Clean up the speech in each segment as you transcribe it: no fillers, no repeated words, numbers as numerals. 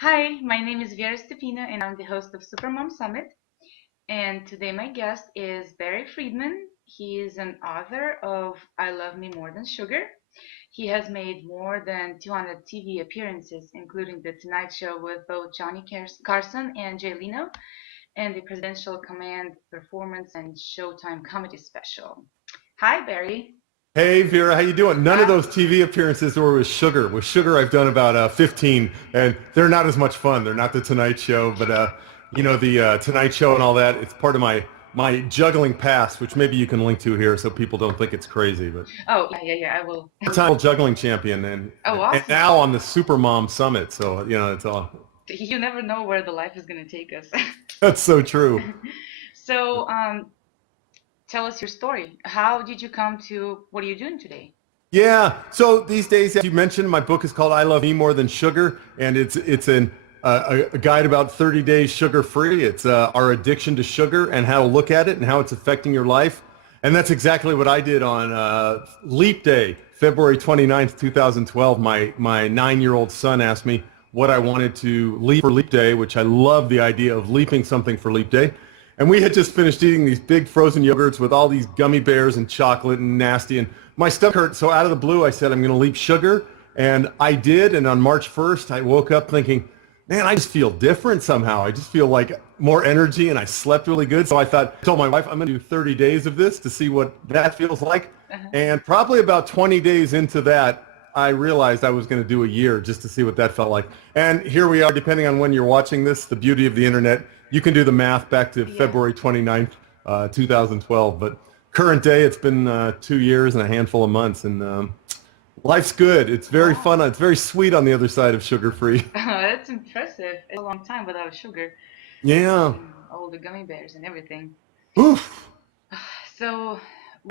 Hi, my name is Vera Stepina and I'm the host of Supermom Summit. And today my guest is Barry Friedman. He is an author of I Love Me More Than Sugar. He has made more than 200 TV appearances, including The Tonight Show with both Carson and Jay Leno, and the Presidential Command Performance and Showtime comedy special. Hi, Barry. Hey Vera, how you doing? None of Uh, those TV appearances were with Sugar. With Sugar, I've done about 15, and they're not as much fun. They're not the Tonight Show, but the Tonight Show and all that. It's part of my juggling past, which maybe you can link to here, so people don't think it's crazy. But oh, yeah, I will. four-time World Juggling Champion, and Oh, and awesome. now on the Supermom Summit. So it's all You never know where the life is going to take us. that's so true. So, tell us your story. How did you come to what are you doing today? Yeah. So these days, as you mentioned, my book is called "I Love Me More Than Sugar," and it's a guide about 30 days sugar free. It's our addiction to sugar and how to look at it and how it's affecting your life. And that's exactly what I did on Leap Day, February 29th, 2012. My 9-year-old son asked me what I wanted to leap for Leap Day, which I love the idea of leaping something for Leap Day. And we had just finished eating these big frozen yogurts with all these gummy bears and chocolate and nasty. And my stomach hurt. So out of the blue, I said, I'm going to leap sugar. And I did. And on March 1st, I woke up thinking, man, I just feel different somehow. I just feel like more energy and I slept really good. So I told my wife, I'm going to do 30 days of this to see what that feels like. Uh-huh. And probably about 20 days into that, I realized I was going to do a year just to see what that felt like. And here we are, depending on when you're watching this, the beauty of the internet, you can do the math back to Yeah. February 29th, 2012. But current day, it's been 2 years and a handful of months. And life's good. It's very Wow. fun. It's very sweet on the other side of sugar-free. That's impressive. It's a long time without sugar Yeah. and all the gummy bears and everything. Oof. So,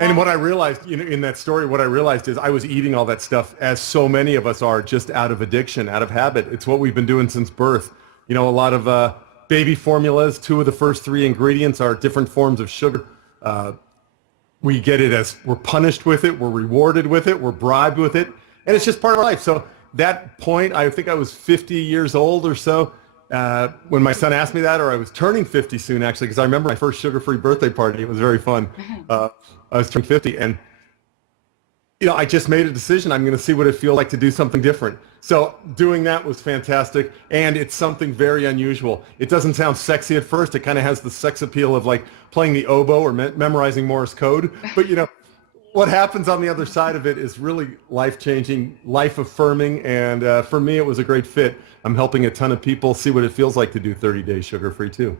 And what well, I realized, in that story, what I realized is I was eating all that stuff as so many of us are, just out of addiction, out of habit. It's what we've been doing since birth. A lot of baby formulas, two of the first three ingredients are different forms of sugar. Uh, we get it as we're punished with it, we're rewarded with it, we're bribed with it, and it's just part of our life. So that point, I think I was 50 years old or so when my son asked me that, or I was turning 50 soon actually, because I remember my first sugar-free birthday party. It was very fun. I was turning 50, and I just made a decision. I'm going to see what it feels like to do something different. So doing that was fantastic, and it's something very unusual. It doesn't sound sexy at first. It kind of has the sex appeal of like playing the oboe or memorizing Morse code. But what happens on the other side of it is really life-changing, life-affirming, and for me, it was a great fit. I'm helping a ton of people see what it feels like to do 30 days sugar-free too.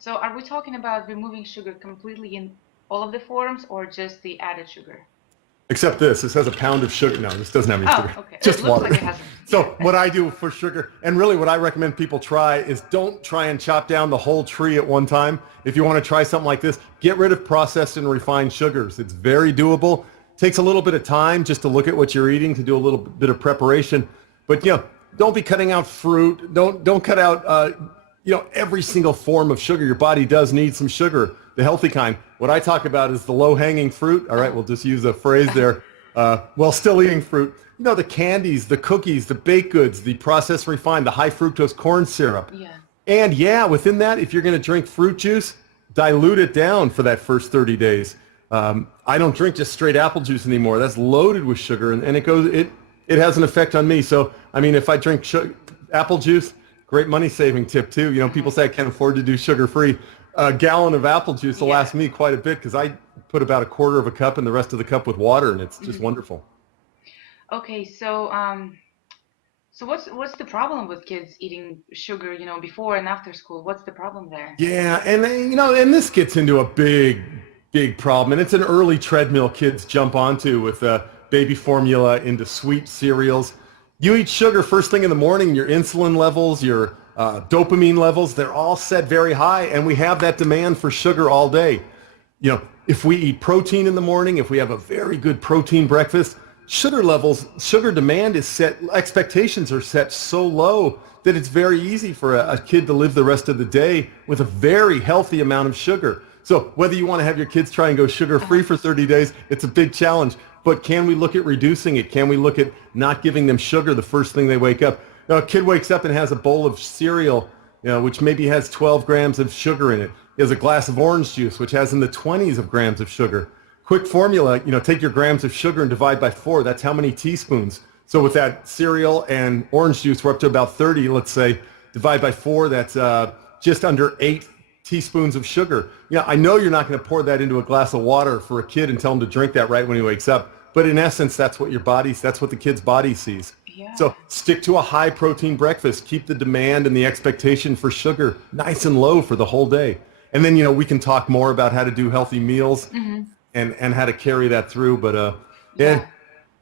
so are we talking about removing sugar completely in all of the forms or just the added sugar? Except this. This has a pound of sugar. No, this doesn't have any Oh, sugar. okay. It Just looks like water. it has. So Yeah. what I do for sugar, and really what I recommend people try, is don't try and chop down the whole tree at one time. If you want to try something like this, get rid of processed and refined sugars. It's very doable. Takes a little bit of time just to look at what you're eating, to do a little bit of preparation. But don't be cutting out fruit. Don't cut out every single form of sugar. Your body does need some sugar, the healthy kind. What I talk about is the low-hanging fruit. All right, we'll just use a phrase there. While still eating fruit, the candies, the cookies, the baked goods, the processed refined, the high fructose corn syrup. Yeah. And yeah, within that, if you're going to drink fruit juice, dilute it down for that first 30 days. I don't drink just straight apple juice anymore. That's loaded with sugar, and it has an effect on me. So, I mean, if I drink apple juice, great money saving tip too. People say I can't afford to do sugar free. A gallon of apple juice will Yeah. last me quite a bit because I put about a quarter of a cup and the rest of the cup with water, and it's just Mhm. wonderful. Okay, so what's the problem with kids eating sugar, before and after school? What's the problem there? Yeah, and and this gets into a big problem, and it's an early treadmill kids jump onto with baby formula into sweet cereals. You eat sugar first thing in the morning, your insulin levels, your dopamine levels, they're all set very high, and we have that demand for sugar all day. If we eat protein in the morning, if we have a very good protein breakfast, sugar demand is set, expectations are set so low that it's very easy for a kid to live the rest of the day with a very healthy amount of sugar. So whether you want to have your kids try and go sugar-free Uh-huh. for 30 days, it's a big challenge. But can we look at reducing it? Can we look at not giving them sugar the first thing they wake up? A kid wakes up and has a bowl of cereal, which maybe has 12 grams of sugar in it. He has a glass of orange juice, which has in the 20s of grams of sugar. Quick formula, take your grams of sugar and divide by 4. That's how many teaspoons. So with that cereal and orange juice, we're up to about 30, let's say. Divide by 4, that's just under 8 teaspoons of sugar. I know you're not going to pour that into a glass of water for a kid and tell him to drink that right when he wakes up. But in essence, that's what the kid's body sees. Yeah. So stick to a high protein breakfast. Keep the demand and the expectation for sugar nice and low for the whole day. And then, we can talk more about how to do healthy meals and how to carry that through. But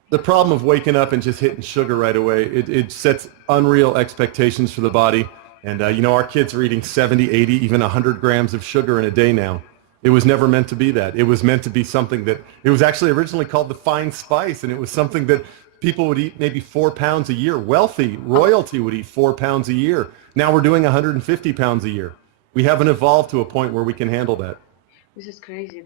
the problem of waking up and just hitting sugar right away, it sets unreal expectations for the body. And, our kids are eating 70, 80, even 100 grams of sugar in a day now. It was never meant to be that. It was meant to be something that, it was actually originally called the fine spice, and it was something that people would eat maybe 4 pounds a year. Wealthy, royalty would eat 4 pounds a year. Now we're doing 150 pounds a year. We haven't evolved to a point where we can handle that. This is crazy.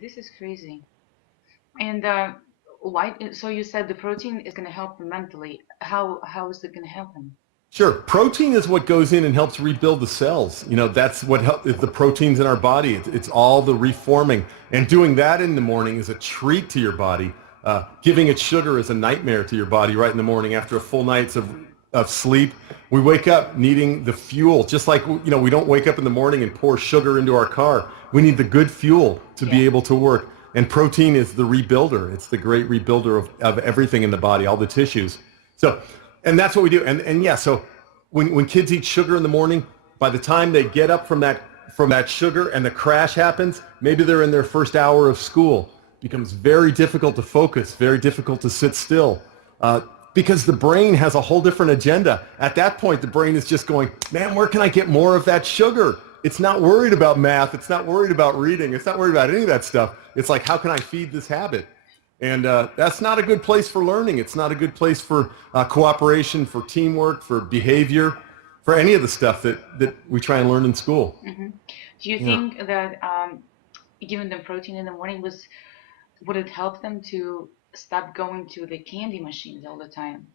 And why? So you said the protein is going to help them mentally. How is it going to help them? Sure. Protein is what goes in and helps rebuild the cells. That's what helps the proteins in our body. It's all the reforming. And doing that in the morning is a treat to your body. Giving it sugar is a nightmare to your body right in the morning after a full night's of sleep. We wake up needing the fuel, just like, we don't wake up in the morning and pour sugar into our car. We need the good fuel to be able to work. And protein is the rebuilder. It's the great rebuilder of everything in the body, all the tissues. And that's what we do. So when kids eat sugar in the morning, by the time they get up from that sugar and the crash happens, maybe they're in their first hour of school. It becomes very difficult to focus, very difficult to sit still, because the brain has a whole different agenda. At that point, the brain is just going, man, where can I get more of that sugar? It's not worried about math. It's not worried about reading. It's not worried about any of that stuff. It's like, how can I feed this habit? And that's not a good place for learning. It's not a good place for cooperation, for teamwork, for behavior, for any of the stuff that we try and learn in school. Mm-hmm. Do you think that giving them protein in the morning would it help them to stop going to the candy machines all the time?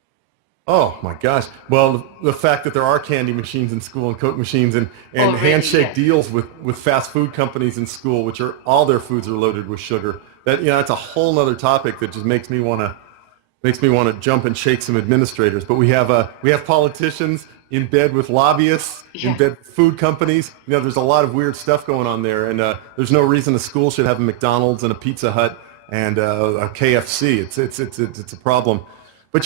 Oh my gosh. Well, the fact that there are candy machines in school and Coke machines and handshake deals with fast food companies in school, which are all their foods are loaded with sugar. That's a whole nother topic that just makes me want to jump and shake some administrators. But we have politicians in bed with lobbyists, in bed with food companies. There's a lot of weird stuff going on there, and there's no reason a school should have a McDonald's and a Pizza Hut and a KFC. It's a problem. But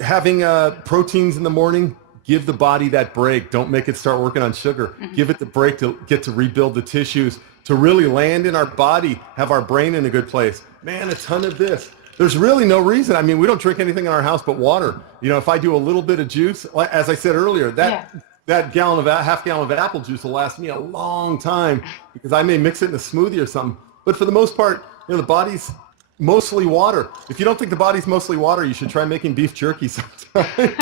having proteins in the morning, give the body that break. Don't make it start working on sugar. Mm-hmm. Give it the break to get to rebuild the tissues, to really land in our body, have our brain in a good place. Man, a ton of this. There's really no reason. I mean, we don't drink anything in our house but water. If I do a little bit of juice, as I said earlier, that half gallon of apple juice will last me a long time because I may mix it in a smoothie or something. But for the most part, the body's mostly water. If you don't think the body's mostly water, you should try making beef jerky sometime.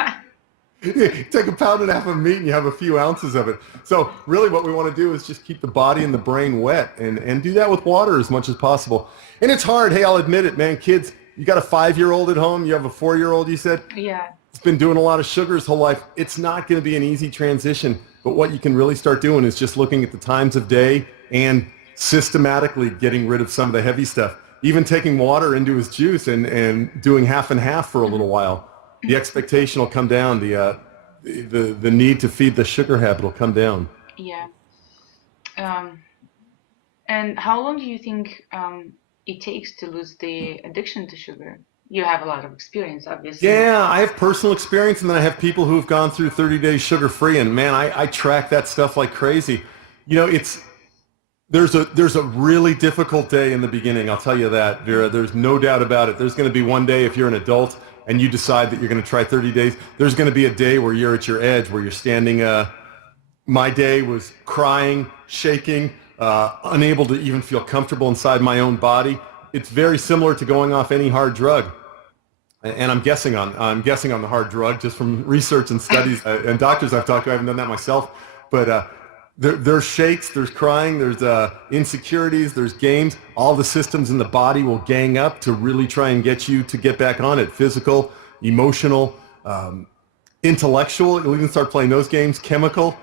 Take a pound and a half of meat and you have a few ounces of it. So really what we want to do is just keep the body and the brain wet and do that with water as much as possible. And it's hard. Hey, I'll admit it, man. Kids, you got a 5-year-old at home. You have a 4-year-old, you said? Yeah. He's been doing a lot of sugar his whole life. It's not going to be an easy transition. But what you can really start doing is just looking at the times of day and systematically getting rid of some of the heavy stuff. Even taking water into his juice and doing half and half for a little while. The expectation will come down. The need to feed the sugar habit will come down. Yeah. And how long do you think it takes to lose the addiction to sugar? You have a lot of experience, obviously. Yeah, I have personal experience, and then I have people who have gone through 30 days sugar-free, and man, I track that stuff like crazy. There's a really difficult day in the beginning, I'll tell you that, Vera. There's no doubt about it. There's going to be one day if you're an adult and you decide that you're going to try 30 days, there's going to be a day where you're at your edge, where you're standing. My day was crying, shaking, unable to even feel comfortable inside my own body. It's very similar to going off any hard drug. And I'm guessing on the hard drug just from research and studies and doctors I've talked to. I haven't done that myself, but there's shakes, there's crying, there's insecurities, there's games. All the systems in the body will gang up to really try and get you to get back on it. Physical, emotional, intellectual, you'll even start playing those games, chemical,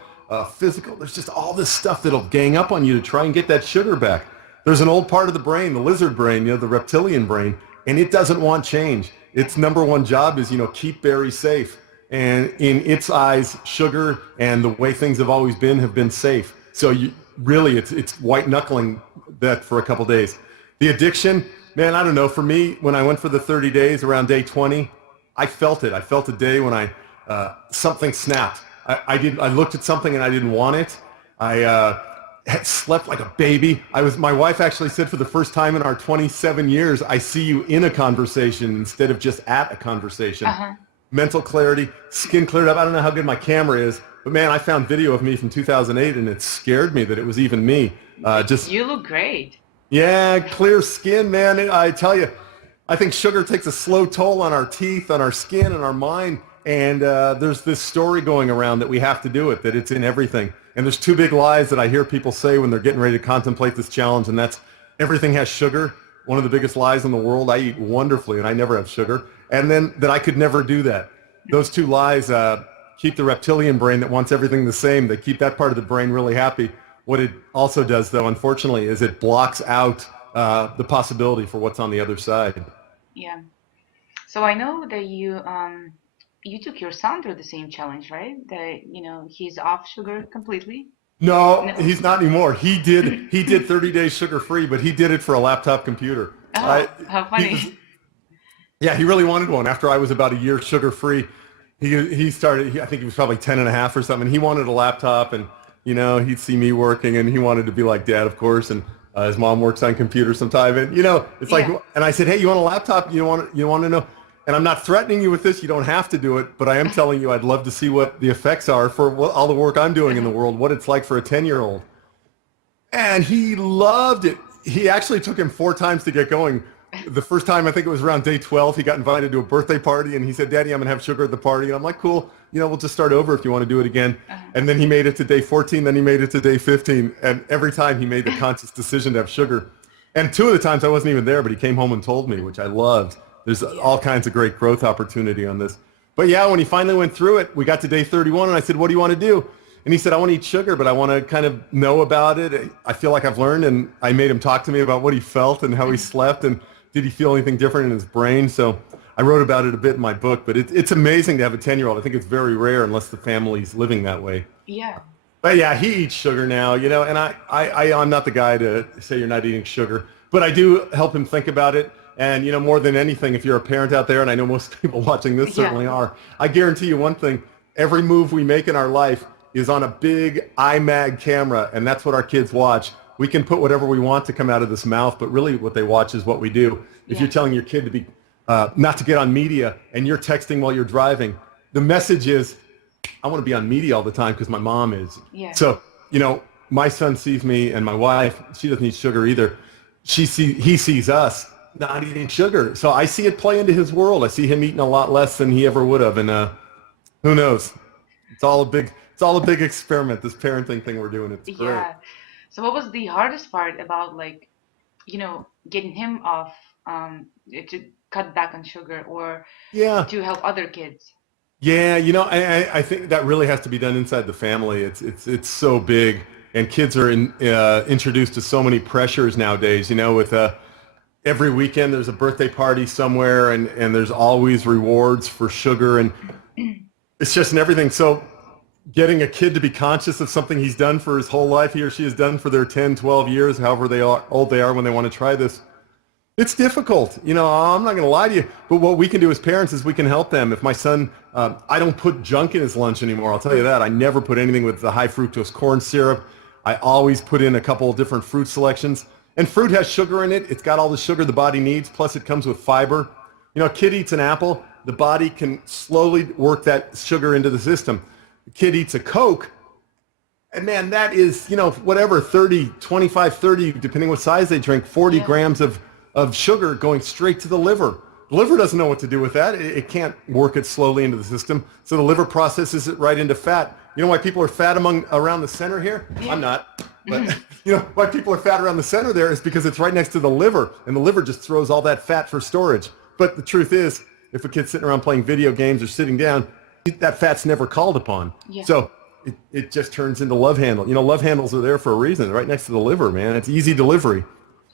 physical. There's just all this stuff that'll gang up on you to try and get that sugar back. There's an old part of the brain, the lizard brain, the reptilian brain, and it doesn't want change. Its number one job is, keep Barry safe. And in its eyes, sugar and the way things have always been have been safe. So it's white knuckling that for a couple days. The addiction, man, I don't know. For me, when I went for the 30 days around day 20, I felt it. I felt a day when something snapped. I looked at something and I didn't want it. I had slept like a baby. My wife actually said for the first time in our 27 years, I see you in a conversation instead of just at a conversation. Uh-huh. Mental clarity, skin cleared up. I don't know how good my camera is, but man, I found video of me from 2008 and it scared me that it was even me. You look great. Yeah, clear skin, man. I tell you, I think sugar takes a slow toll on our teeth, on our skin, and our mind. And there's this story going around that we have to do it, that it's in everything. And there's two big lies that I hear people say when they're getting ready to contemplate this challenge, and that's everything has sugar. One of the biggest lies in the world. I eat wonderfully and I never have sugar. And then that I could never do that. Those two lies keep the reptilian brain that wants everything the same. They keep that part of the brain really happy. What it also does, though, unfortunately, is it blocks out the possibility for what's on the other side. Yeah. So I know that you took your son through the same challenge, right? That he's off sugar completely. No, he's not anymore. He did 30 days sugar free, but he did it for a laptop computer. Oh, how funny. He really wanted one. After I was about a year sugar free, he started. I think he was probably 10 and a half or something. He wanted a laptop, and he'd see me working, and he wanted to be like Dad, of course. And his mom works on computers sometime, and it's like. And I said, hey, you want a laptop? You want to know? And I'm not threatening you with this. You don't have to do it, but I am telling you I'd love to see what the effects are for all the work I'm doing in the world, what it's like for a 10-year-old. And he loved it. He actually took him 4 times to get going. The first time, I think it was around day 12, he got invited to a birthday party, and he said, Daddy, I'm going to have sugar at the party. And I'm like, cool, we'll just start over if you want to do it again. And then he made it to day 14, then he made it to day 15. And every time he made the conscious decision to have sugar. And 2 of the times I wasn't even there, but he came home and told me, which I loved. There's all kinds of great growth opportunity on this. But yeah, when he finally went through it, we got to day 31, and I said, what do you want to do? And he said, I want to eat sugar, but I want to kind of know about it. I feel like I've learned, and I made him talk to me about what he felt and how he slept, and did he feel anything different in his brain? So I wrote about it a bit in my book, but it's amazing to have a 10-year-old. I think it's very rare unless the family's living that way. Yeah. But yeah, he eats sugar now, and I'm not the guy to say you're not eating sugar, but I do help him think about it. And, more than anything, if you're a parent out there, and I know most people watching this certainly are, I guarantee you one thing, every move we make in our life is on a big iMag camera, and that's what our kids watch. We can put whatever we want to come out of this mouth, but really what they watch is what we do. If you're telling your kid to be not to get on media and you're texting while you're driving, the message is, I want to be on media all the time because my mom is. Yeah. So, my son sees me, and my wife, she doesn't eat sugar either. He sees us not eating sugar. So I see it play into his world. I see him eating a lot less than he ever would have. And who knows? It's all a big experiment, this parenting thing we're doing. It's great. Yeah. So what was the hardest part about getting him off to cut back on sugar or to help other kids? Yeah, I think that really has to be done inside the family. It's so big, and kids are introduced to so many pressures nowadays, with every weekend there's a birthday party somewhere, and there's always rewards for sugar, and it's just in everything. So getting a kid to be conscious of something he's done for his whole life, he or she has done for their 10, 12 years, however old they are when they want to try this, it's difficult. I'm not going to lie to you, but what we can do as parents is we can help them. If my son, I don't put junk in his lunch anymore, I'll tell you that. I never put anything with the high fructose corn syrup. I always put in a couple of different fruit selections. And fruit has sugar in it. It's got all the sugar the body needs, plus it comes with fiber. A kid eats an apple, the body can slowly work that sugar into the system. The kid eats a Coke, and man, that is, whatever, 30, 25, 30, depending what size they drink, 40 grams of sugar going straight to the liver. The liver doesn't know what to do with that. It can't work it slowly into the system. So the liver processes it right into fat. You know why people are fat around the center here? I'm not. But why people are fat around the center there is because it's right next to the liver, and the liver just throws all that fat for storage. But the truth is, if a kid's sitting around playing video games or sitting down, that fat's never called upon. Yeah. So it just turns into love handle. You know, love handles are there for a reason, right next to the liver, man. It's easy delivery.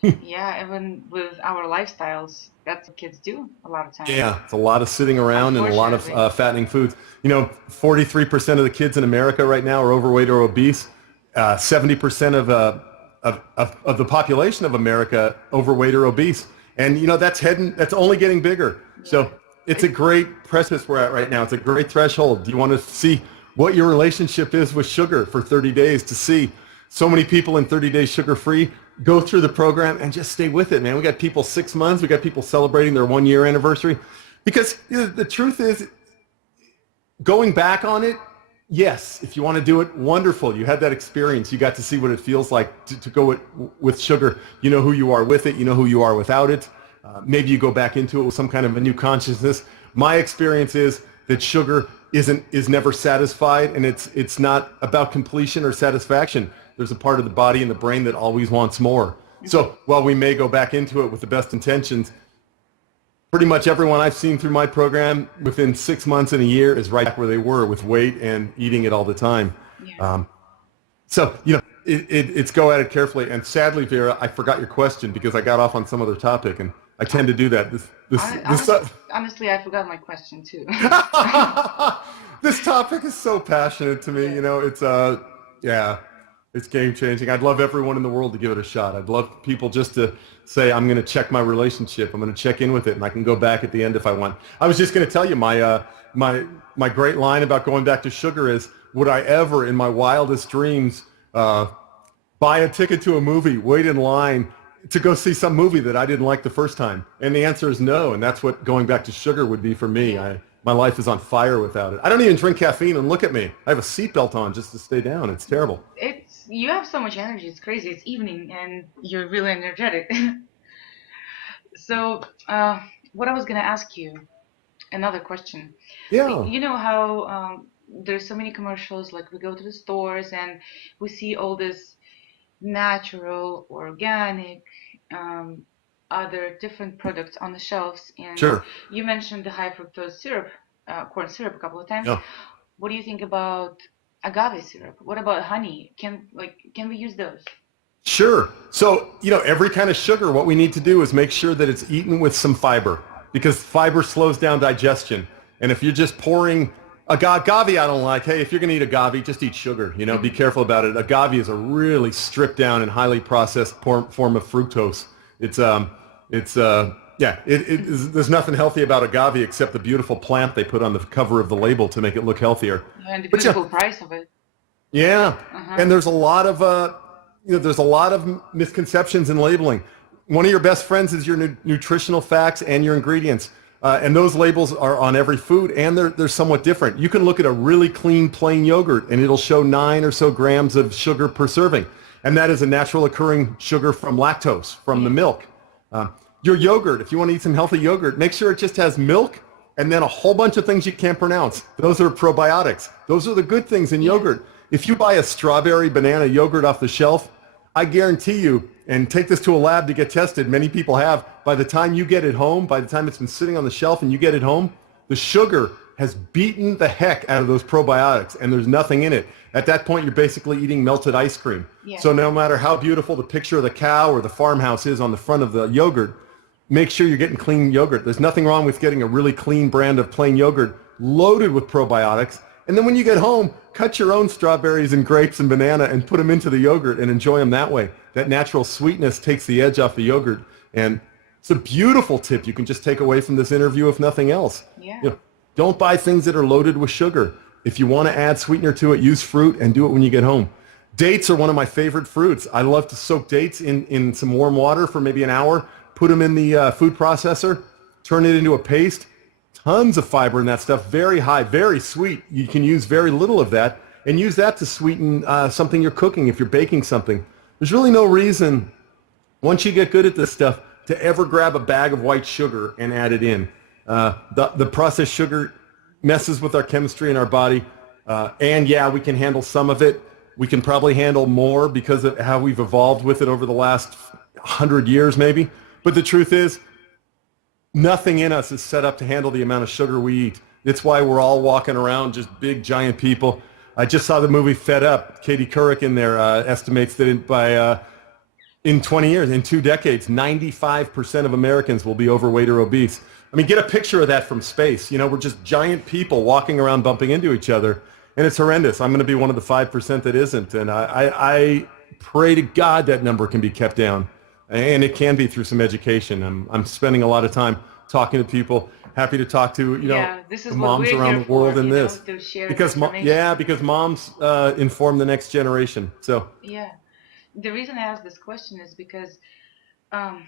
Yeah, even with our lifestyles, that's what kids do a lot of times. Yeah, it's a lot of sitting around and a lot of Unfortunately. fattening foods. You know, 43% of the kids in America right now are overweight or obese. 70% of the population of America overweight or obese. And, you know, that's only getting bigger. Yeah. So it's a great precipice we're at right now. It's a great threshold. Do you want to see what your relationship is with sugar for 30 days to see so many people in 30 days sugar-free? Go through the program and just stay with it, man. We got people 6 months. We got people celebrating their 1 year anniversary. Because the truth is, going back on it, yes, if you want to do it, wonderful. You had that experience. You got to see what it feels like to go with sugar. You know who you are with it. You know who you are without it. Maybe you go back into it with some kind of a new consciousness. My experience is that sugar is never satisfied, and it's not about completion or satisfaction. There's a part of the body and the brain that always wants more. So while we may go back into it with the best intentions, pretty much everyone I've seen through my program within 6 months and a year is right back where they were with weight and eating it all the time. Yeah. So, you know, it's go at it carefully. And sadly, Vera, I forgot your question because I got off on some other topic, and I tend to do that. Honestly, I forgot my question too. This topic is so passionate to me. You know, it's game changing. I'd love everyone in the world to give it a shot. I'd love people just to say, I'm going to check my relationship. I'm going to check in with it, and I can go back at the end if I want. I was just going to tell you my great line about going back to sugar is, would I ever in my wildest dreams buy a ticket to a movie, wait in line to go see some movie that I didn't like the first time? And the answer is no. And that's what going back to sugar would be for me. My life is on fire without it. I don't even drink caffeine, and look at me. I have a seatbelt on just to stay down. It's terrible. You have so much energy. It's crazy. It's evening and you're really energetic. So, what I was gonna ask you, another question. Yeah. You know how there's so many commercials, like we go to the stores and we see all this natural, organic, other different products on the shelves, and Sure. you mentioned the high fructose syrup, corn syrup a couple of times. Yeah. What do you think about agave syrup? What about honey? Can we use those? Sure. So, you know, every kind of sugar, what we need to do is make sure that it's eaten with some fiber, because fiber slows down digestion. And if you're just pouring agave, I don't like. Hey, if you're going to eat agave, just eat sugar. You know, be careful about it. Agave is a really stripped down and highly processed form of fructose. There's nothing healthy about agave except the beautiful plant they put on the cover of the label to make it look healthier. And the beautiful price of it. Yeah, and there's a lot of misconceptions in labeling. One of your best friends is your nutritional facts and your ingredients, and those labels are on every food, and they're somewhat different. You can look at a really clean plain yogurt, and it'll show 9 or so grams of sugar per serving, and that is a natural occurring sugar from lactose, from the milk. Your yogurt, if you want to eat some healthy yogurt, make sure it just has milk and then a whole bunch of things you can't pronounce. Those are probiotics. Those are the good things in yogurt. If you buy a strawberry banana yogurt off the shelf, I guarantee you, and take this to a lab to get tested, many people have, by the time you get it home, by the time it's been sitting on the shelf and you get it home, the sugar has beaten the heck out of those probiotics and there's nothing in it. At that point, you're basically eating melted ice cream. Yeah. So no matter how beautiful the picture of the cow or the farmhouse is on the front of the yogurt, make sure you're getting clean yogurt. There's nothing wrong with getting a really clean brand of plain yogurt loaded with probiotics. And then when you get home, cut your own strawberries and grapes and banana and put them into the yogurt and enjoy them that way. That natural sweetness takes the edge off the yogurt. And it's a beautiful tip you can just take away from this interview, if nothing else. Yeah. You know, don't buy things that are loaded with sugar. If you want to add sweetener to it, use fruit and do it when you get home. Dates are one of my favorite fruits. I love to soak dates in some warm water for maybe an hour, put them in the food processor, turn it into a paste. Tons of fiber in that stuff, very high, very sweet. You can use very little of that and use that to sweeten something you're cooking if you're baking something. There's really no reason, once you get good at this stuff, to ever grab a bag of white sugar and add it in. The processed sugar messes with our chemistry in our body. And yeah, we can handle some of it. We can probably handle more because of how we've evolved with it over the last 100 years maybe. But the truth is, nothing in us is set up to handle the amount of sugar we eat. It's why we're all walking around just big, giant people. I just saw the movie Fed Up. Katie Couric in there estimates that in 20 years, in 2 decades, 95% of Americans will be overweight or obese. I mean, get a picture of that from space. We're just giant people walking around bumping into each other, and it's horrendous. I'm going to be one of the 5% that isn't, and I pray to God that number can be kept down, and it can be through some education. I'm spending a lot of time talking to people. Happy to talk to Yeah, this is the what moms we're around here the world for, in this to share the because information. because moms inform the next generation. So Yeah. The reason I ask this question is because um,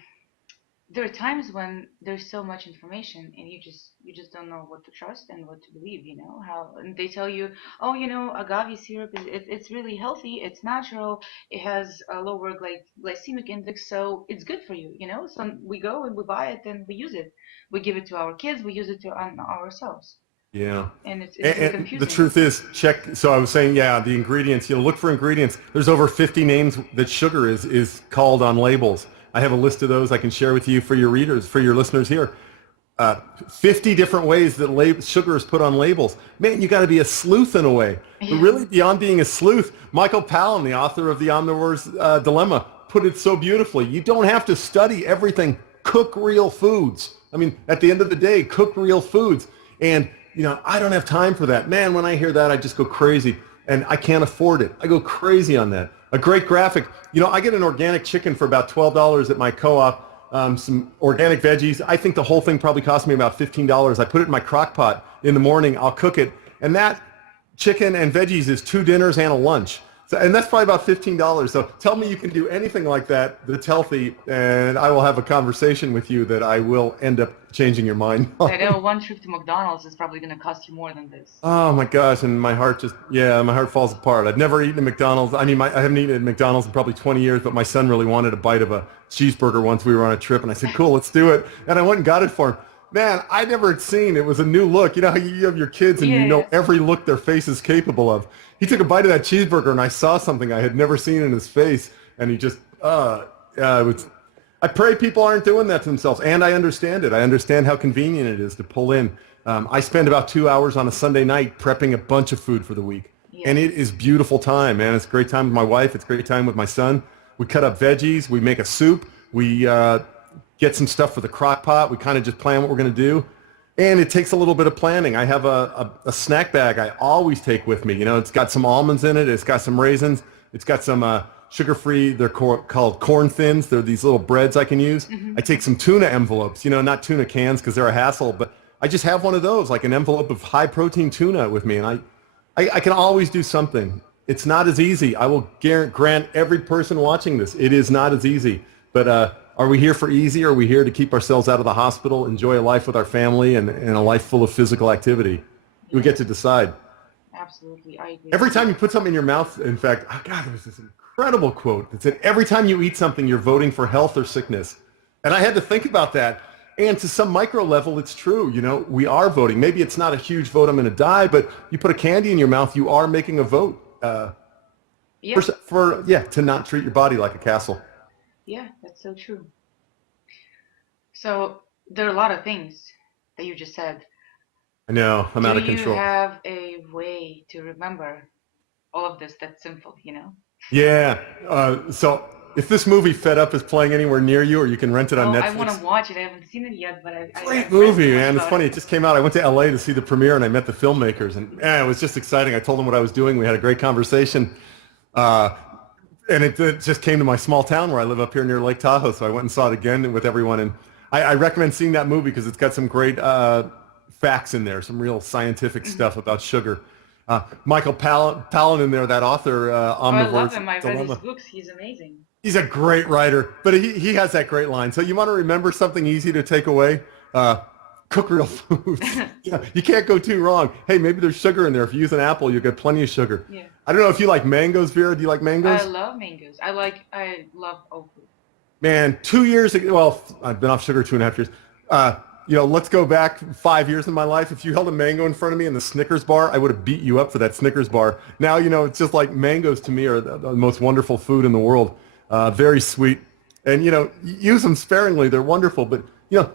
there are times when there's so much information and you just don't know what to trust and what to believe. How and they tell you, oh, agave syrup it's really healthy, it's natural, it has a lower glycemic index, so it's good for you. So we go and we buy it and we use it, we give it to our kids, we use it on ourselves, yeah. and it's really And the confusing. truth is, check. So I was saying, yeah, the ingredients. Look for ingredients. There's over 50 names that sugar is called on labels. I have a list of those I can share with you for your readers, for your listeners here. 50 different ways that sugar is put on labels. Man, you got to be a sleuth in a way. But Yeah. really, beyond being a sleuth, Michael Palin, the author of The Omnivore's Dilemma, put it so beautifully. You don't have to study everything. Cook real foods. I mean, at the end of the day, cook real foods. And I don't have time for that. Man, when I hear that, I just go crazy, and I can't afford it. I go crazy on that. A great graphic. I get an organic chicken for about $12 at my co-op. Some organic veggies. I think the whole thing probably cost me about $15. I put it in my crock pot in the morning. I'll cook it, and that chicken and veggies is 2 dinners and a lunch. So, and that's probably about $15. So tell me you can do anything like that that's healthy, and I will have a conversation with you that I will end up changing your mind I on. know one trip to McDonald's is probably going to cost you more than this. Oh my gosh, and my heart my heart falls apart. I've never eaten at McDonald's. I mean, I haven't eaten at McDonald's in probably 20 years, but my son really wanted a bite of a cheeseburger once we were on a trip, and I said, cool, let's do it. And I went and got it for him. Man, I never had seen, it was a new look. You know how you have your kids and you know Yeah. every look their face is capable of. He took a bite of that cheeseburger and I saw something I had never seen in his face, and he just, it was, I pray people aren't doing that to themselves, and I understand it. I understand how convenient it is to pull in. I spend about 2 hours on a Sunday night prepping a bunch of food for the week, Yeah. and it is beautiful time, man. It's a great time with my wife. It's a great time with my son. We cut up veggies. We make a soup. We get some stuff for the crock pot. We kind of just plan what we're going to do, and it takes a little bit of planning. I have a snack bag I always take with me. It's got some almonds in it. It's got some raisins. It's got some sugar-free. They're called corn thins. They're these little breads I can use. Hmm. I take some tuna envelopes, not tuna cans because they're a hassle, but I just have one of those, like an envelope of high-protein tuna with me, and I can always do something. It's not as easy. I will grant every person watching this, it is not as easy. But are we here for easy, or are we here to keep ourselves out of the hospital, enjoy a life with our family, and a life full of physical activity? We get to decide. Absolutely, I agree. Every time you put something in your mouth, in fact, oh God, there was this incredible quote that said, every time you eat something, you're voting for health or sickness. And I had to think about that. And to some micro level, it's true. We are voting. Maybe it's not a huge vote, I'm going to die, but you put a candy in your mouth, you are making a vote Yeah, to not treat your body like a castle. yeah, that's so true. So there are a lot of things that you just said. I know, I'm out Do of you control. have a way to remember all of this that's simple? Yeah. So if this movie Fed Up is playing anywhere near you, or you can rent it on Oh, I want Netflix. to watch it. I haven't seen it yet, but Great I've read so movie, much man. It's about funny. it. It just came out. I went to LA to see the premiere, and I met the filmmakers, and it was just exciting. I told them what I was doing. We had a great conversation, and it just came to my small town where I live up here near Lake Tahoe. So I went and saw it again with everyone, and I recommend seeing that movie because it's got some great facts in there, some real scientific Mhm. stuff about sugar. Michael Palin in there, that author, Oh, I love Omnivore's him. I read his Dilemma. books. He's amazing. He's a great writer, but he has that great line. So you want to remember something easy to take away? Cook real foods. You can't go too wrong. Hey, maybe there's sugar in there. If you use an apple, you'll get plenty of sugar. Yeah. I don't know if you like mangoes, Vera. Do you like I mangoes? love mangoes. I love okra. Man, 2 years ago, well, I've been off sugar 2.5 years. Let's go back 5 years in my life. If you held a mango in front of me in the Snickers bar, I would have beat you up for that Snickers bar. Now, it's just like mangoes to me are the most wonderful food in the world. Very sweet. And, use them sparingly. They're wonderful. But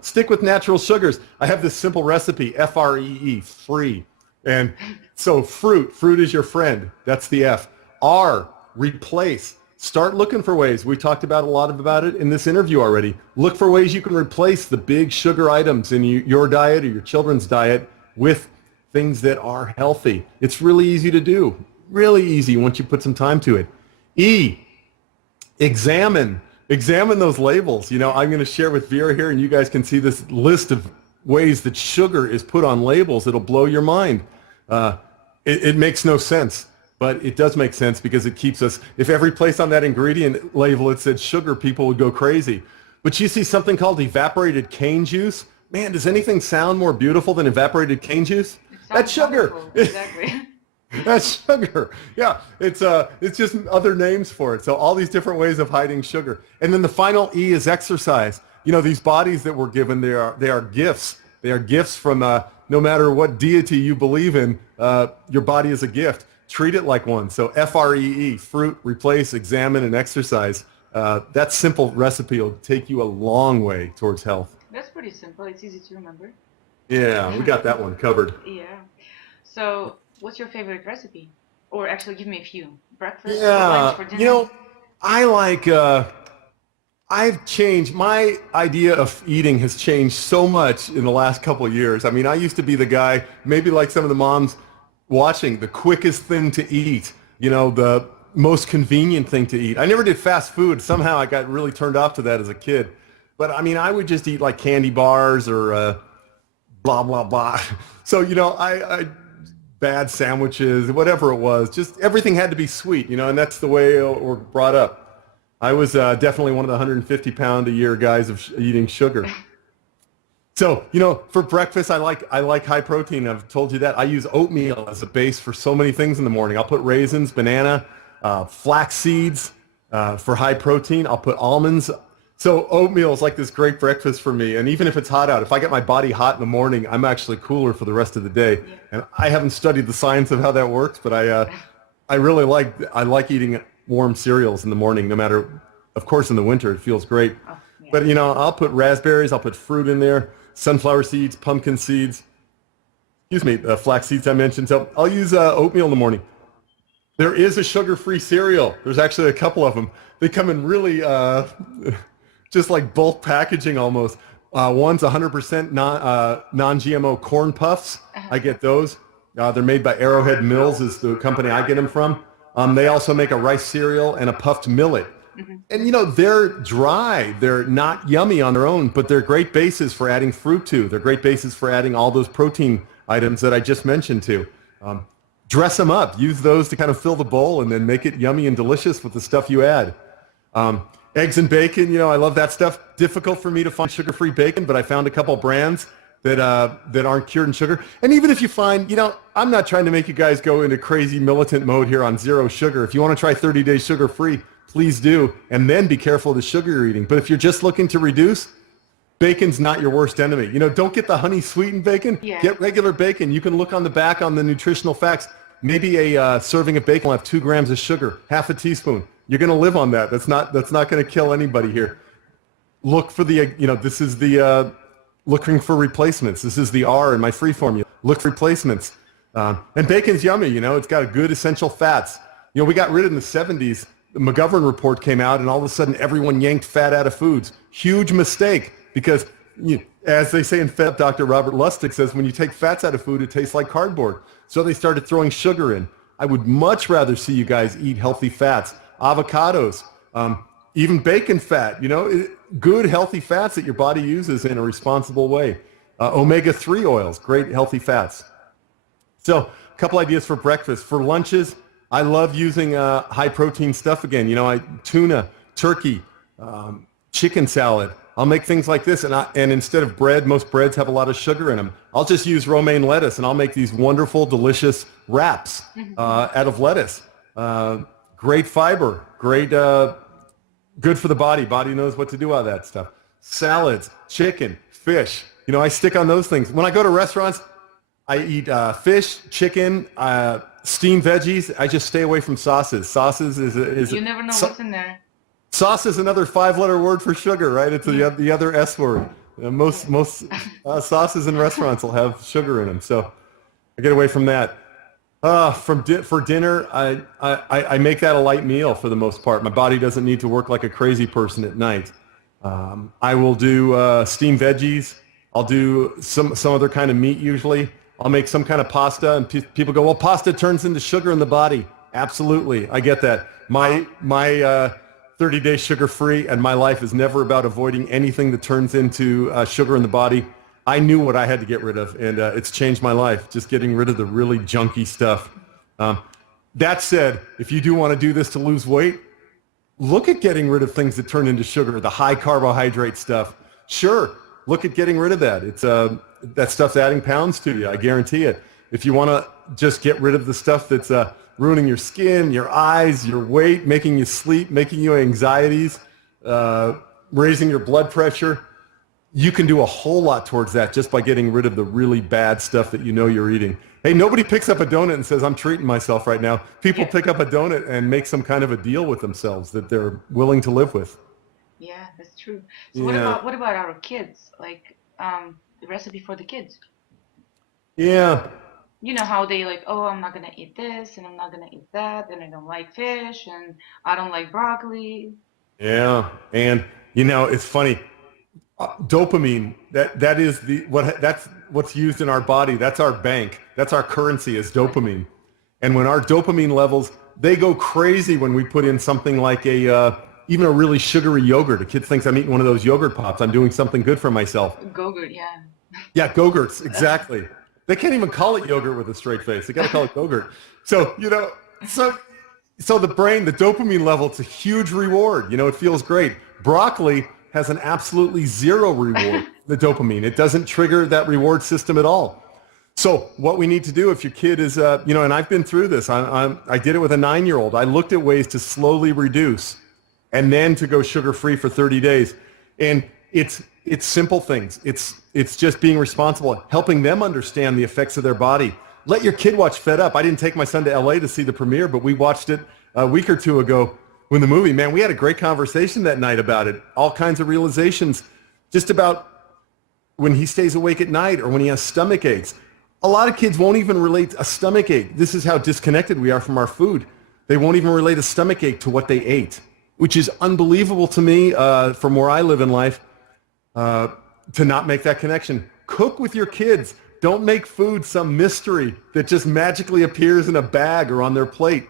stick with natural sugars. I have this simple recipe, F-R-E-E, free. And so fruit is your friend. That's the F. R, replace. Start looking for ways. We talked about about it in this interview already. Look for ways you can replace the big sugar items in your diet or your children's diet with things that are healthy. It's really easy to do. Really easy once you put some time to it. E, examine those labels. I'm going to share with Vera here, and you guys can see this list of ways that sugar is put on labels. It'll blow your mind. It makes no sense, but it does make sense because it keeps us, if every place on that ingredient label it said sugar, people would go crazy. But you see something called evaporated cane juice. Man, does anything sound more beautiful than evaporated cane juice? That's sugar. Exactly. That's sugar. Yeah, it's just other names for it. So all these different ways of hiding sugar. And then the final E is exercise. These bodies that we're given, they are gifts. They are gifts from no matter what deity you believe in. Your body is a gift. Treat it like one. So FREE, fruit, replace, examine, and exercise. That simple recipe will take you a long way towards health. That's pretty simple. It's easy to remember. Yeah, we got that one covered. Yeah. So, what's your favorite recipe? Or actually, give me a few. Breakfast, yeah, for lunch, for dinner? I like, I've changed, my idea of eating has changed so much in the last couple of years. I mean, I used to be the guy, maybe like some of the moms watching, the quickest thing to eat, the most convenient thing to eat. I never did fast food. Somehow I got really turned off to that as a kid. But I mean, I would just eat like candy bars or blah, blah, blah. So, I bad sandwiches, whatever it was, just everything had to be sweet, and that's the way we're brought up. I was definitely one of the 150-pound-a-year guys of eating sugar. So, for breakfast, I like high protein. I've told you that. I use oatmeal as a base for so many things in the morning. I'll put raisins, banana, flax seeds for high protein. I'll put almonds. So oatmeal is like this great breakfast for me. And even if it's hot out, if I get my body hot in the morning, I'm actually cooler for the rest of the day. Yeah. And I haven't studied the science of how that works, but I really like eating warm cereals in the morning, no matter, of course, in the winter, it feels great. Oh, yeah. But, I'll put raspberries, I'll put fruit in there, sunflower seeds, pumpkin seeds, flax seeds I mentioned. So I'll use oatmeal in the morning. There is a sugar-free cereal. There's actually a couple of them. They come in really just like bulk packaging almost. One's 100% non-GMO corn puffs. I get those. They're made by Arrowhead Mills is the company I get them from. They also make a rice cereal and a puffed millet. Mm-hmm. And, they're dry. They're not yummy on their own, but they're great bases for adding fruit to. They're great bases for adding all those protein items that I just mentioned to. Dress them up. Use those to kind of fill the bowl and then make it yummy and delicious with the stuff you add. Eggs and bacon, I love that stuff. Difficult for me to find sugar-free bacon, but I found a couple brands that aren't cured in sugar. And even if you find, I'm not trying to make you guys go into crazy militant mode here on zero sugar. If you want to try 30 days sugar-free, please do. And then be careful of the sugar you're eating. But if you're just looking to reduce, bacon's not your worst enemy. Don't get the honey sweetened bacon. Yeah. Get regular bacon. You can look on the back on the nutritional facts. Maybe a serving of bacon will have 2 grams of sugar, half a teaspoon. You're going to live on that. That's not going to kill anybody here. Look for the, this is the looking for replacements. This is the R in my free formula. Look for replacements. And bacon's yummy. It's got a good essential fats. We got rid of in the 70s. The McGovern report came out, and all of a sudden everyone yanked fat out of foods. Huge mistake because, as they say in FEP, Dr. Robert Lustig says, when you take fats out of food, it tastes like cardboard. So they started throwing sugar in. I would much rather see you guys eat healthy fats. Avocados, even bacon fat, good healthy fats that your body uses in a responsible way. Omega-3 oils, great healthy fats. So a couple ideas for breakfast. For lunches, I love using high protein stuff again. Tuna, turkey, chicken salad. I'll make things like this, and instead of bread, most breads have a lot of sugar in them. I'll just use romaine lettuce, and I'll make these wonderful, delicious wraps out of lettuce. Great fiber, great, good for the body. Body knows what to do out of that stuff. Salads, chicken, fish. I stick on those things. When I go to restaurants, I eat fish, chicken, steamed veggies. I just stay away from sauces. Sauces is you never know what's in there. Sauce is another 5-letter word for sugar, right? It's the other S word. Most sauces in restaurants will have sugar in them, so I get away from that. For dinner, I make that a light meal for the most part. My body doesn't need to work like a crazy person at night. I will do steamed veggies. I'll do some other kind of meat usually. I'll make some kind of pasta, and people go, well, pasta turns into sugar in the body. Absolutely, I get that. My 30-day sugar-free, and my life is never about avoiding anything that turns into sugar in the body. I knew what I had to get rid of, and it's changed my life, just getting rid of the really junky stuff. That said, if you do want to do this to lose weight, look at getting rid of things that turn into sugar, the high carbohydrate stuff. Sure, look at getting rid of that. It's that stuff's adding pounds to you, I guarantee it. If you want to just get rid of the stuff that's ruining your skin, your eyes, your weight, making you sleep, making you anxieties, raising your blood pressure, you can do a whole lot towards that just by getting rid of the really bad stuff that you know you're eating. Hey, nobody picks up a donut and says, I'm treating myself right now. People pick up a donut and make some kind of a deal with themselves that they're willing to live with. Yeah, that's true. So what about our kids? Like the recipe for the kids? Yeah. You know how they like, oh, I'm not going to eat this and I'm not going to eat that, and I don't like fish and I don't like broccoli. Yeah. And, it's funny. Dopamine, that's what's used in our body. That's our bank. That's our currency is dopamine. And when our dopamine levels, they go crazy when we put in something like even a really sugary yogurt. A kid thinks I'm eating one of those yogurt pops. I'm doing something good for myself. Go-gurt, yeah. Yeah, Go-Gurts, exactly. They can't even call it yogurt with a straight face. They got to call it Go-Gurt. So, so the brain, the dopamine level, it's a huge reward. It feels great. Broccoli has an absolutely zero reward, the dopamine. It doesn't trigger that reward system at all. So what we need to do if your kid is, and I've been through this. I did it with a 9-year-old. I looked at ways to slowly reduce and then to go sugar-free for 30 days. And it's simple things. It's just being responsible, helping them understand the effects of their body. Let your kid watch Fed Up. I didn't take my son to LA to see the premiere, but we watched it a week or two ago when the movie, man, we had a great conversation that night about it. All kinds of realizations just about when he stays awake at night or when he has stomach aches. A lot of kids won't even relate a stomach ache. This is how disconnected we are from our food. They won't even relate a stomach ache to what they ate, which is unbelievable to me from where I live in life. To not make that connection. Cook with your kids. Don't make food some mystery that just magically appears in a bag or on their plate.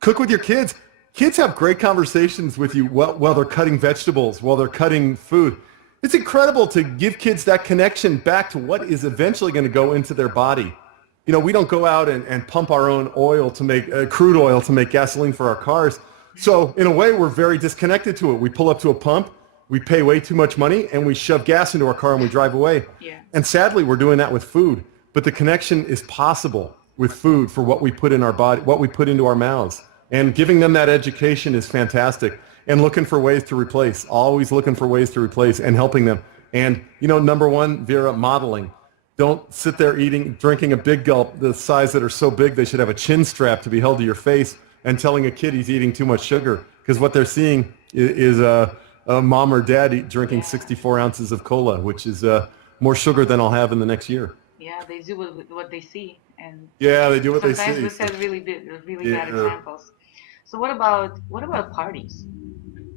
Cook with your kids. Kids have great conversations with you while they're cutting vegetables, while they're cutting food. It's incredible to give kids that connection back to what is eventually going to go into their body. We don't go out and pump our own oil to make crude oil to make gasoline for our cars. So in a way, we're very disconnected to it. We pull up to a pump. We pay way too much money and we shove gas into our car and we drive away. Yeah. And sadly, we're doing that with food. But the connection is possible with food for what we put in our body, what we put into our mouths. And giving them that education is fantastic. And looking for ways to replace, always looking for ways to replace and helping them. And, number one, Vera, modeling. Don't sit there drinking a big gulp, the size that are so big they should have a chin strap to be held to your face, and telling a kid he's eating too much sugar. Because what they're seeing is a mom or dad drinking 64 ounces of cola, which is more sugar than I'll have in the next year. Yeah, they do what they see, and yeah, they do what they see. Sometimes we set really bad examples. So what about parties?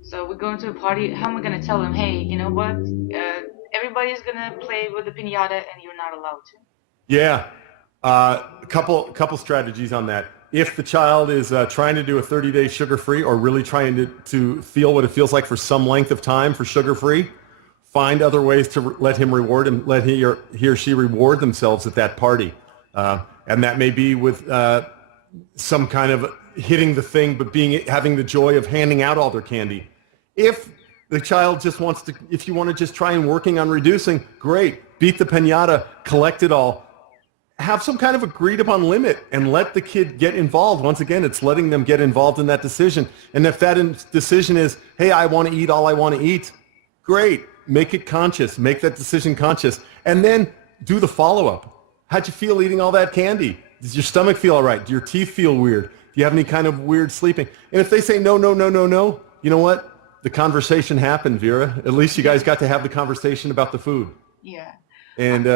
So we're going to a party. How am I going to tell them, hey, you know what? Everybody's going to play with the piñata, and you're not allowed to. Yeah, a couple strategies on that. If the child is trying to do a 30-day sugar-free or really trying to feel what it feels like for some length of time for sugar-free, find other ways to let him reward and let he or she reward themselves at that party. And that may be with some kind of hitting the thing, but having the joy of handing out all their candy. If the child just wants to, if you want to just try and working on reducing, great. Beat the piñata, collect it all. Have some kind of agreed upon limit and let the kid get involved. Once again, it's letting them get involved in that decision. And if that decision is, hey, I want to eat all I want to eat, great. Make it conscious. Make that decision conscious. And then do the follow-up. How'd you feel eating all that candy? Does your stomach feel all right? Do your teeth feel weird? Do you have any kind of weird sleeping? And if they say no, you know what? the conversation happened, Vera. At least you guys got to have the conversation about the food. Yeah. And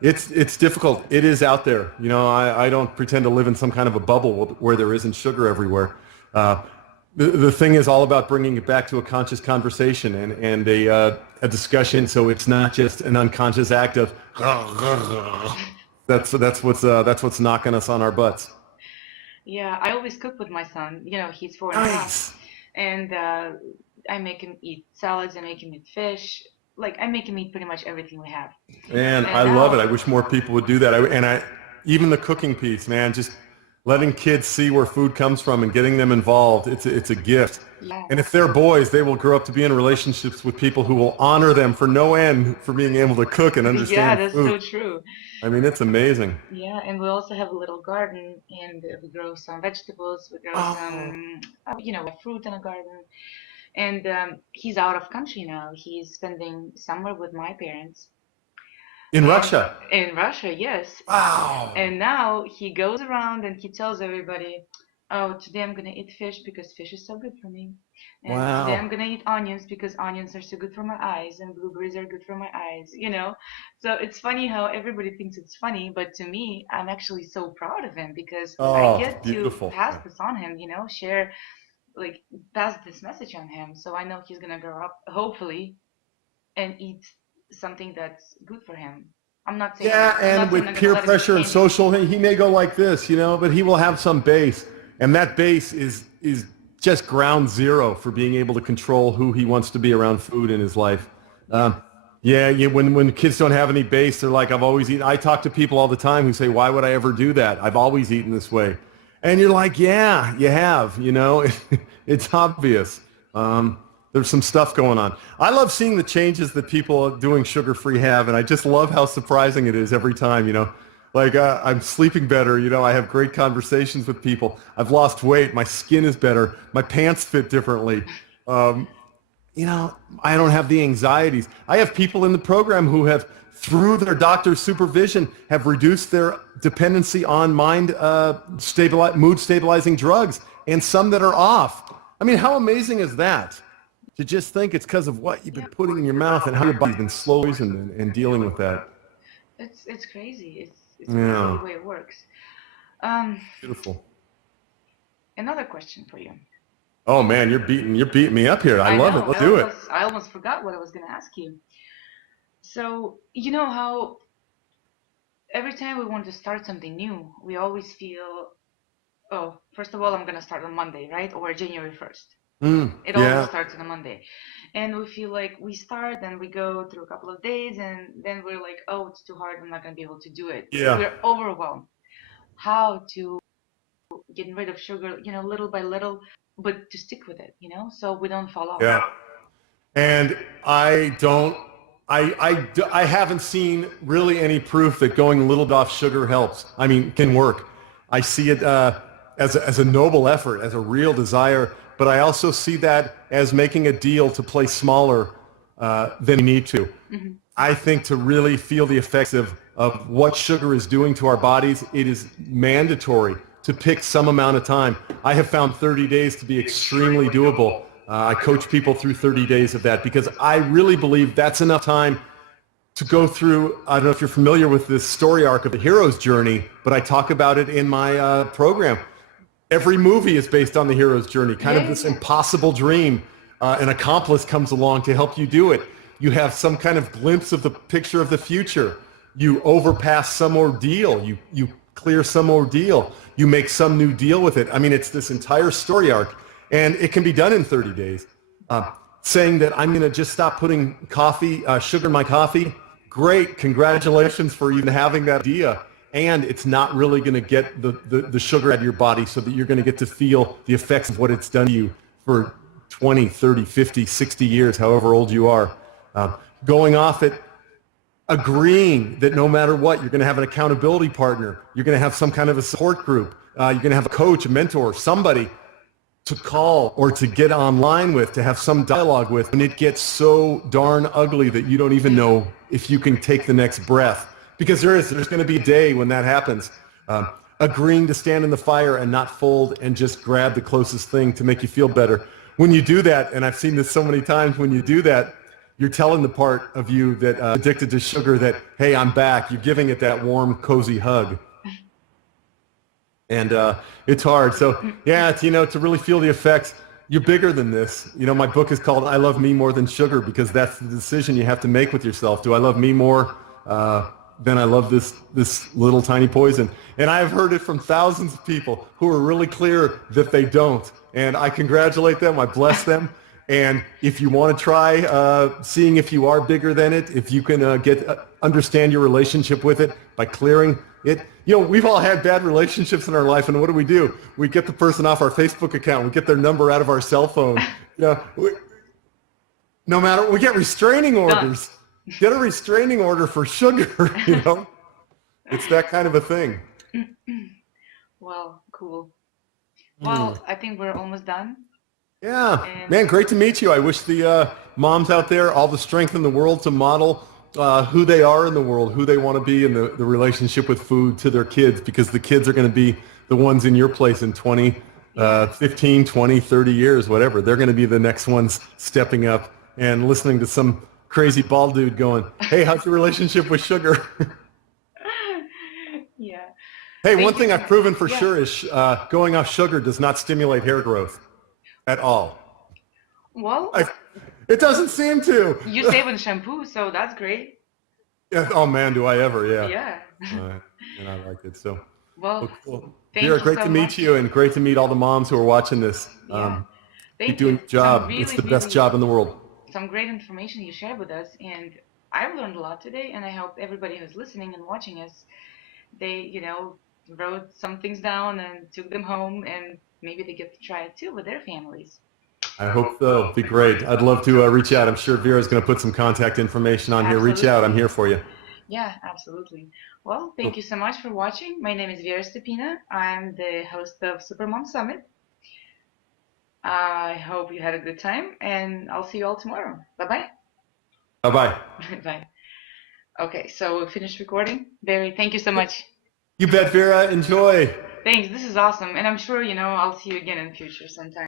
it's difficult. It is out there. You know, I don't pretend to live in some kind of a bubble where there isn't sugar everywhere. The thing is all about bringing it back to a conscious conversation and a discussion, so it's not just an unconscious act of that's what's knocking us on our butts. Yeah, I always cook with my son. You know, he's 4.5, and I make him eat salads. I make him eat fish. Like, I make him eat pretty much everything we have. And I love it. I wish more people would do that. Even the cooking piece, man, just letting kids see where food comes from and getting them involved. It's a gift. Yeah. And if they're boys, they will grow up to be in relationships with people who will honor them for no end for being able to cook and understand that's food. so true. I mean, it's amazing. Yeah, and we also have a little garden, and we grow some vegetables. We grow some, fruit in a garden. And he's out of country now. He's spending summer with my parents. In Russia? In Russia, yes. Wow. And now he goes around and he tells everybody, oh, today I'm going to eat fish because fish is so good for me. And today I'm going to eat onions because onions are so good for my eyes and blueberries are good for my eyes, you know? So it's funny how everybody thinks it's funny, but to me, I'm actually so proud of him because I get to pass this on him, you know, pass this message on him. So I know he's going to grow up, hopefully, and eat something that's good for him. I'm not saying and with peer pressure and social, he may go like this, you know, but he will have some base, and that base is just ground zero for being able to control who he wants to be around food in his life. When kids don't have any base, they're like, I've always eaten. I talk to people all the time who say, why would I ever do that? I've always eaten this way. And you're like, yeah, you have, you know, it's obvious. There's some stuff going on. I love seeing the changes that people doing sugar-free have, and I just love how surprising it is every time, you know. Like, I'm sleeping better, you know, I have great conversations with people. I've lost weight, my skin is better, my pants fit differently. You know, I don't have the anxieties. I have people in the program who have, through their doctor's supervision, have reduced their dependency on mood stabilizing drugs, and some that are off. I mean, how amazing is that? To just think it's because of what you've been putting in your mouth and how your body's been slowly and dealing with that. It's crazy. It's the way it works. Beautiful. Another question for you. Oh man, you're beating me up here. I love it. Let's do it. I almost forgot what I was going to ask you. So, you know how every time we want to start something new, we always feel, oh, first of all, I'm going to start on Monday, right? Or January 1st. It always starts on a Monday. And we feel like we start and we go through a couple of days and then we're like, oh, it's too hard. I'm not going to be able to do it. Yeah. We're overwhelmed. How to get rid of sugar, you know, little by little, but to stick with it, you know, so we don't fall off. Yeah. And I haven't seen really any proof that going a little bit off sugar helps. I mean, can work. I see it as a noble effort, as a real desire. But I also see that as making a deal to play smaller than you need to. Mm-hmm. I think to really feel the effects of what sugar is doing to our bodies, it is mandatory to pick some amount of time. I have found 30 days to be extremely doable. I coach people through 30 days of that because I really believe that's enough time to go through. I don't know if you're familiar with this story arc of the hero's journey, but I talk about it in my program. Every movie is based on the hero's journey, kind of this impossible dream. An accomplice comes along to help you do it. You have some kind of glimpse of the picture of the future. You overpass some ordeal. You clear some ordeal. You make some new deal with it. I mean, it's this entire story arc, and it can be done in 30 days. Saying that I'm going to just stop putting sugar in my coffee, great. Congratulations for even having that idea. And it's not really going to get the sugar out of your body so that you're going to get to feel the effects of what it's done to you for 20, 30, 50, 60 years, however old you are. Going off it, agreeing that no matter what, you're going to have an accountability partner. You're going to have some kind of a support group. You're going to have a coach, a mentor, somebody to call or to get online with, to have some dialogue with when it gets so darn ugly that you don't even know if you can take the next breath. Because there's going to be a day when that happens. Agreeing to stand in the fire and not fold and just grab the closest thing to make you feel better. when you do that, and I've seen this so many times, when you do that, you're telling the part of you that addicted to sugar that, hey, I'm back. You're giving it that warm, cozy hug. And it's hard. So yeah, it's, to really feel the effects, you're bigger than this. My book is called I Love Me More Than Sugar, because that's the decision you have to make with yourself. Do I love me more than I love this little tiny poison? And I've heard it from thousands of people who are really clear that they don't. And I congratulate them. I bless them. And if you want to try seeing if you are bigger than it, if you can understand your relationship with it by clearing it. We've all had bad relationships in our life, and what do? We get the person off our Facebook account. We get their number out of our cell phone. We get restraining orders. Get a restraining order for sugar, It's that kind of a thing. Well, cool. Well, I think we're almost done. Yeah, man, great to meet you. I wish the moms out there all the strength in the world to model who they are in the world, who they want to be in the relationship with food to their kids, because the kids are going to be the ones in your place in 20, 15, 20, 30 years, whatever. They're going to be the next ones stepping up and listening to some crazy bald dude going, hey, how's your relationship with sugar? Yeah. Hey, one thing I've proven for sure is going off sugar does not stimulate hair growth at all. Well, it doesn't seem to. You save on shampoo, so that's great. Yeah, oh man, do I ever? Yeah. Yeah. And I like it. So. Well, cool. Thank Vera, you great so to meet much. you, and great to meet all the moms who are watching this. Keep doing your job. It's the best job in the world. Some great information you shared with us, and I've learned a lot today, and I hope everybody who's listening and watching us, they, wrote some things down and took them home, and maybe they get to try it too with their families. I hope so. It'd be great. I'd love to reach out. I'm sure Vera's going to put some contact information on here. Reach out. I'm here for you. Yeah, absolutely. Well, thank you so much for watching. My name is Vera Stepina. I'm the host of Supermom Summit. I hope you had a good time, and I'll see you all tomorrow. Bye-bye. Bye-bye. Bye. Okay, so we finished recording. Barry, thank you so much. You bet, Vera. Enjoy. Thanks. This is awesome. And I'm sure, I'll see you again in the future sometime.